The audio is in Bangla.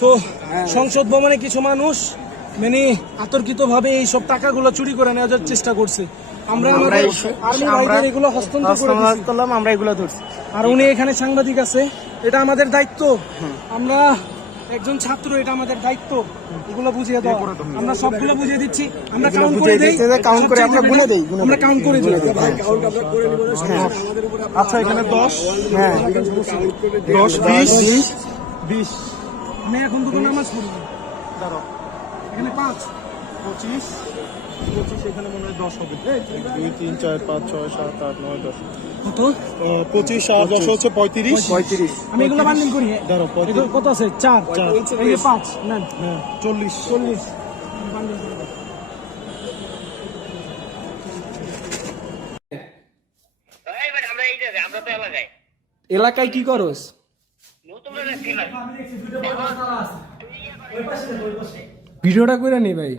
তো সংসদ ভবনে কিছু মানুষ মানে আতর্কিত ভাবে এই সব টাকাগুলো চুরি করে নেওয়ার চেষ্টা করছে। আমরা আমাদের আর্মি ভাইদের এগুলো হস্তান্তর করে করলাম আমরা এগুলো ধরছি। আর উনি এখানে সাংবাদিক আছে এটা আমাদের দায়িত্ব। আমরা একজন ছাত্র এটা আমাদের দায়িত্ব। এগুলো বুঝিয়ে দাও। আমরা সবগুলো বুঝিয়ে দিচ্ছি। আমরা কাউন্ট করে দেই। দিচ্ছে করে আমরা গুনে দেই, আমরা কাউন্ট করে দিই। আচ্ছা এখানে দশ। হ্যাঁ। দশ বিশ। বিশ। আমি এখন দুটো নামাজ পড়ব। এখানে পাঁচ। পঁচিশ। পঁচিশ এখানে মনে হয় দশ হবে। দুই তিন চার পাঁচ ছয় সাত আট নয় দশ। কত? পঁচিশ আর দশ হচ্ছে পঁয়ত্রিশ। পঁয়ত্রিশ। আমি এগুলো করি দাঁড়াও, পঁয়ত্রিশ। এগুলো কত আছে? চার। চার। পাঁচ নেন। হ্যাঁ চল্লিশ। চল্লিশ। বান্ডিল করে দাও। এবার আমরা এই জায়গায় আমরা তো এলাকায়। এলাকায় কি করস? ভিডিওটা করে নি ভাই?